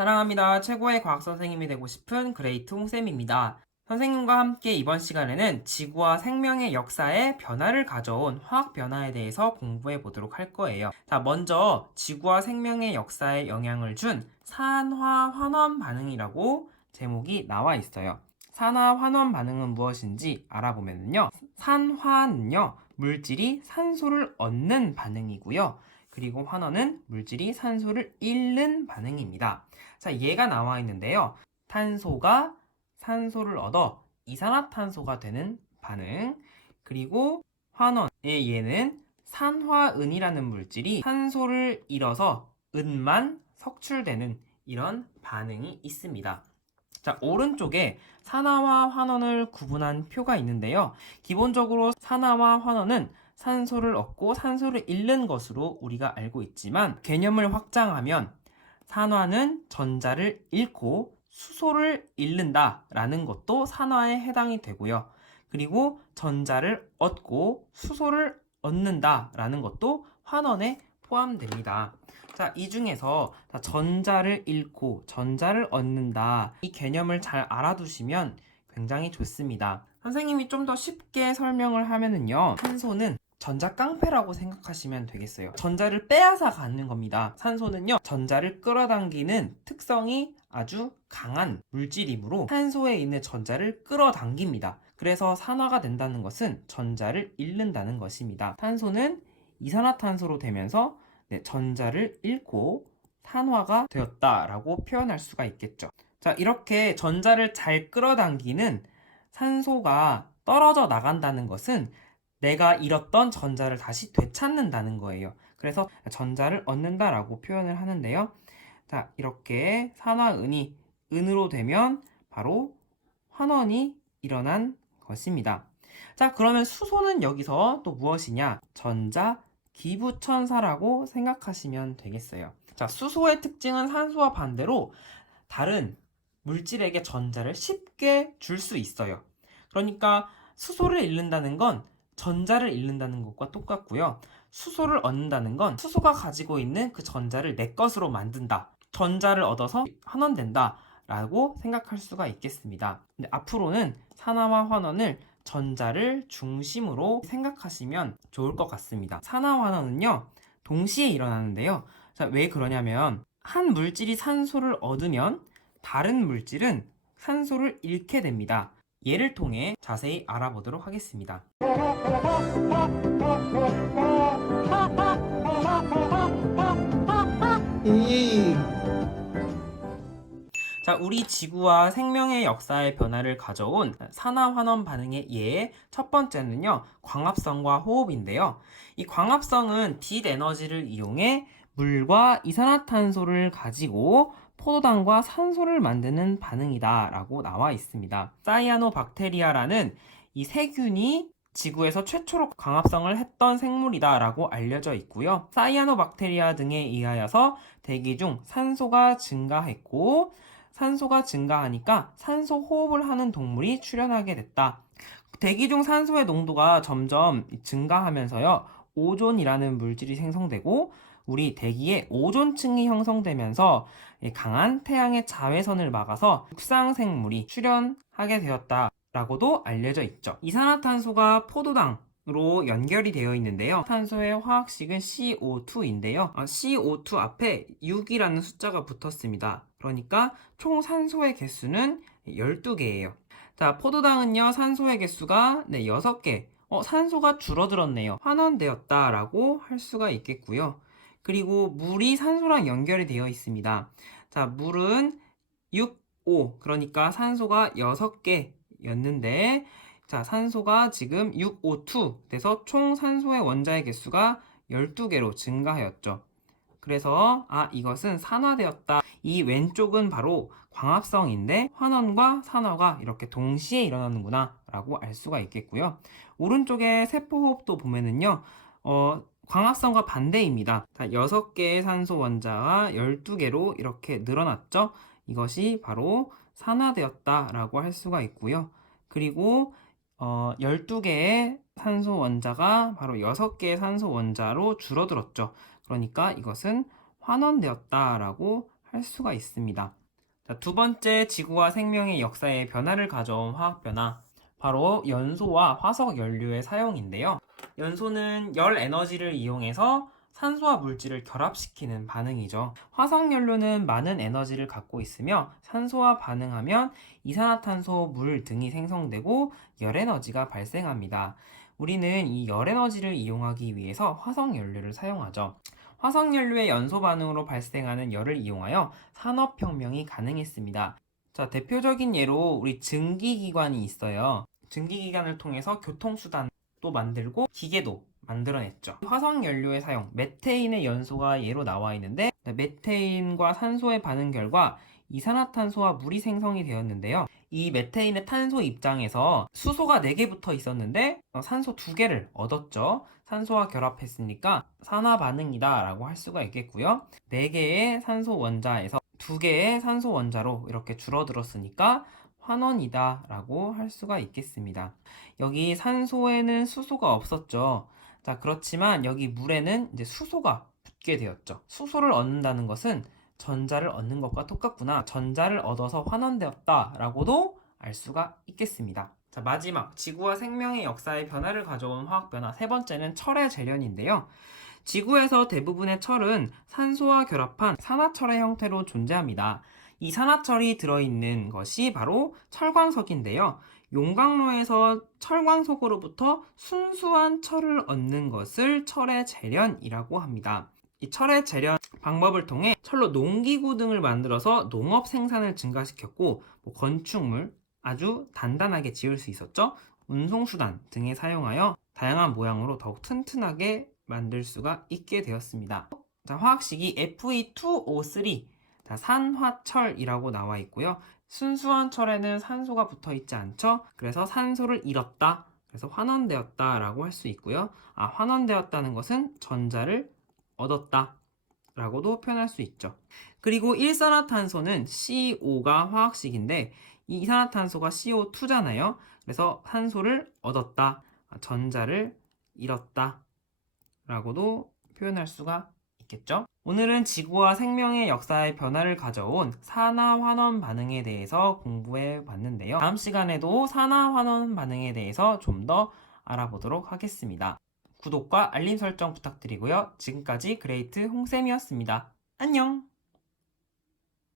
사랑합니다. 최고의 과학 선생님이 되고 싶은 그레이트 홍쌤입니다. 선생님과 함께 이번 시간에는 지구와 생명의 역사에 변화를 가져온 화학 변화에 대해서 공부해 보도록 할 거예요. 자, 먼저 지구와 생명의 역사에 영향을 준 산화 환원 반응이라고 제목이 나와 있어요. 산화 환원 반응은 무엇인지 알아보면요. 산화는요, 물질이 산소를 얻는 반응이고요. 그리고 환원은 물질이 산소를 잃는 반응입니다. 자, 얘가 나와 있는데요. 탄소가 산소를 얻어 이산화탄소가 되는 반응. 그리고 환원의 얘는 산화은이라는 물질이 산소를 잃어서 은만 석출되는 이런 반응이 있습니다. 자, 오른쪽에 산화와 환원을 구분한 표가 있는데요. 기본적으로 산화와 환원은 산소를 얻고 산소를 잃는 것으로 우리가 알고 있지만 개념을 확장하면 산화는 전자를 잃고 수소를 잃는다라는 것도 산화에 해당이 되고요. 그리고 전자를 얻고 수소를 얻는다라는 것도 환원에 포함됩니다. 자, 이 중에서 전자를 잃고 전자를 얻는다. 이 개념을 잘 알아두시면 굉장히 좋습니다. 선생님이 좀 더 쉽게 설명을 하면은요. 산소는 전자 깡패라고 생각하시면 되겠어요. 전자를 빼앗아 가는 겁니다. 산소는요, 전자를 끌어당기는 특성이 아주 강한 물질이므로 산소에 있는 전자를 끌어당깁니다. 그래서 산화가 된다는 것은 전자를 잃는다는 것입니다. 탄소는 이산화탄소로 되면서 전자를 잃고 산화가 되었다라고 표현할 수가 있겠죠. 자, 이렇게 전자를 잘 끌어당기는 산소가 떨어져 나간다는 것은 내가 잃었던 전자를 다시 되찾는다는 거예요. 그래서 전자를 얻는다라고 표현을 하는데요. 자, 이렇게 산화은이 은으로 되면 바로 환원이 일어난 것입니다. 자, 그러면 수소는 여기서 또 무엇이냐? 전자 기부천사라고 생각하시면 되겠어요. 자, 수소의 특징은 산소와 반대로 다른 물질에게 전자를 쉽게 줄 수 있어요. 그러니까 수소를 잃는다는 건 전자를 잃는다는 것과 똑같고요. 수소를 얻는다는 건 수소가 가지고 있는 그 전자를 내 것으로 만든다. 전자를 얻어서 환원된다. 라고 생각할 수가 있겠습니다. 근데 앞으로는 산화와 환원을 전자를 중심으로 생각하시면 좋을 것 같습니다. 산화 환원은요, 동시에 일어나는데요. 자, 왜 그러냐면 한 물질이 산소를 얻으면 다른 물질은 산소를 잃게 됩니다. 예를 통해 자세히 알아보도록 하겠습니다. 자, 우리 지구와 생명의 역사의 변화를 가져온 산화환원 반응의 예의 첫 번째는요, 광합성과 호흡인데요. 이 광합성은 빛 에너지를 이용해 물과 이산화탄소를 가지고 포도당과 산소를 만드는 반응이다 라고 나와 있습니다. 사이아노박테리아라는 이 세균이 지구에서 최초로 광합성을 했던 생물이다 라고 알려져 있고요. 사이아노박테리아 등에 의하여서 대기 중 산소가 증가했고 산소가 증가하니까 산소 호흡을 하는 동물이 출현하게 됐다. 대기 중 산소의 농도가 점점 증가하면서요, 오존이라는 물질이 생성되고 우리 대기에 오존층이 형성되면서 강한 태양의 자외선을 막아서 육상생물이 출현하게 되었다라고도 알려져 있죠. 이산화탄소가 포도당으로 연결이 되어 있는데요. 탄소의 화학식은 CO2인데요. CO2 앞에 6이라는 숫자가 붙었습니다. 그러니까 총 산소의 개수는 12개예요. 자, 포도당은요, 산소의 개수가 6개. 산소가 줄어들었네요. 환원되었다라고 할 수가 있겠고요. 그리고 물이 산소랑 연결이 되어 있습니다. 자, 물은 6, 5. 그러니까 산소가 6개였는데, 자, 산소가 지금 6O2 돼서 총 산소의 원자의 개수가 12개로 증가하였죠. 그래서 이것은 산화되었다. 이 왼쪽은 바로 광합성인데 환원과 산화가 이렇게 동시에 일어나는구나 라고 알 수가 있겠고요. 오른쪽에 세포호흡도 보면은요, 광합성과 반대입니다. 6개의 산소 원자가 12개로 이렇게 늘어났죠. 이것이 바로 산화되었다라고 할 수가 있고요. 그리고 12개의 산소 원자가 바로 6개의 산소 원자로 줄어들었죠. 그러니까 이것은 환원되었다라고 할 수가 있습니다. 자, 두 번째 지구와 생명의 역사에 변화를 가져온 화학 변화. 바로 연소와 화석 연료의 사용인데요. 연소는 열 에너지를 이용해서 산소와 물질을 결합시키는 반응이죠. 화석 연료는 많은 에너지를 갖고 있으며 산소와 반응하면 이산화탄소, 물 등이 생성되고 열 에너지가 발생합니다. 우리는 이 열 에너지를 이용하기 위해서 화석 연료를 사용하죠. 화석 연료의 연소 반응으로 발생하는 열을 이용하여 산업혁명이 가능했습니다. 자, 대표적인 예로 우리 증기기관이 있어요. 증기기관을 통해서 교통수단도 만들고 기계도 만들어냈죠. 화석연료의 사용, 메테인의 연소가 예로 나와 있는데 메테인과 산소의 반응 결과 이산화탄소와 물이 생성이 되었는데요. 이 메테인의 탄소 입장에서 수소가 4개 붙어 있었는데 산소 2개를 얻었죠. 산소와 결합했으니까 산화 반응이다 라고 할 수가 있겠고요. 4개의 산소 원자에서 2개의 산소 원자로 이렇게 줄어들었으니까 환원이다 라고 할 수가 있겠습니다. 여기 산소에는 수소가 없었죠. 자, 그렇지만 여기 물에는 이제 수소가 붙게 되었죠. 수소를 얻는다는 것은 전자를 얻는 것과 똑같구나. 전자를 얻어서 환원되었다 라고도 알 수가 있겠습니다. 자, 마지막 지구와 생명의 역사에 변화를 가져온 화학 변화. 세 번째는 철의 재련인데요. 지구에서 대부분의 철은 산소와 결합한 산화철의 형태로 존재합니다. 이 산화철이 들어있는 것이 바로 철광석인데요. 용광로에서 철광석으로부터 순수한 철을 얻는 것을 철의 재련이라고 합니다. 이 철의 재련 방법을 통해 철로 농기구 등을 만들어서 농업 생산을 증가시켰고 건축물 아주 단단하게 지을 수 있었죠. 운송수단 등에 사용하여 다양한 모양으로 더욱 튼튼하게 만들 수가 있게 되었습니다. 자, 화학식이 Fe2O3 자, 산화철이라고 나와 있고요. 순수한 철에는 산소가 붙어 있지 않죠. 그래서 산소를 잃었다. 그래서 환원되었다 라고 할 수 있고요. 환원되었다는 것은 전자를 얻었다 라고도 표현할 수 있죠. 그리고 일산화탄소는 CO가 화학식인데 이 이산화탄소가 CO2잖아요. 그래서 산소를 얻었다, 전자를 잃었다 라고도 표현할 수가 있겠죠. 오늘은 지구와 생명의 역사의 변화를 가져온 산화환원 반응에 대해서 공부해 봤는데요. 다음 시간에도 산화환원 반응에 대해서 좀 더 알아보도록 하겠습니다. 구독과 알림 설정 부탁드리고요. 지금까지 그레이트 홍쌤이었습니다. 안녕!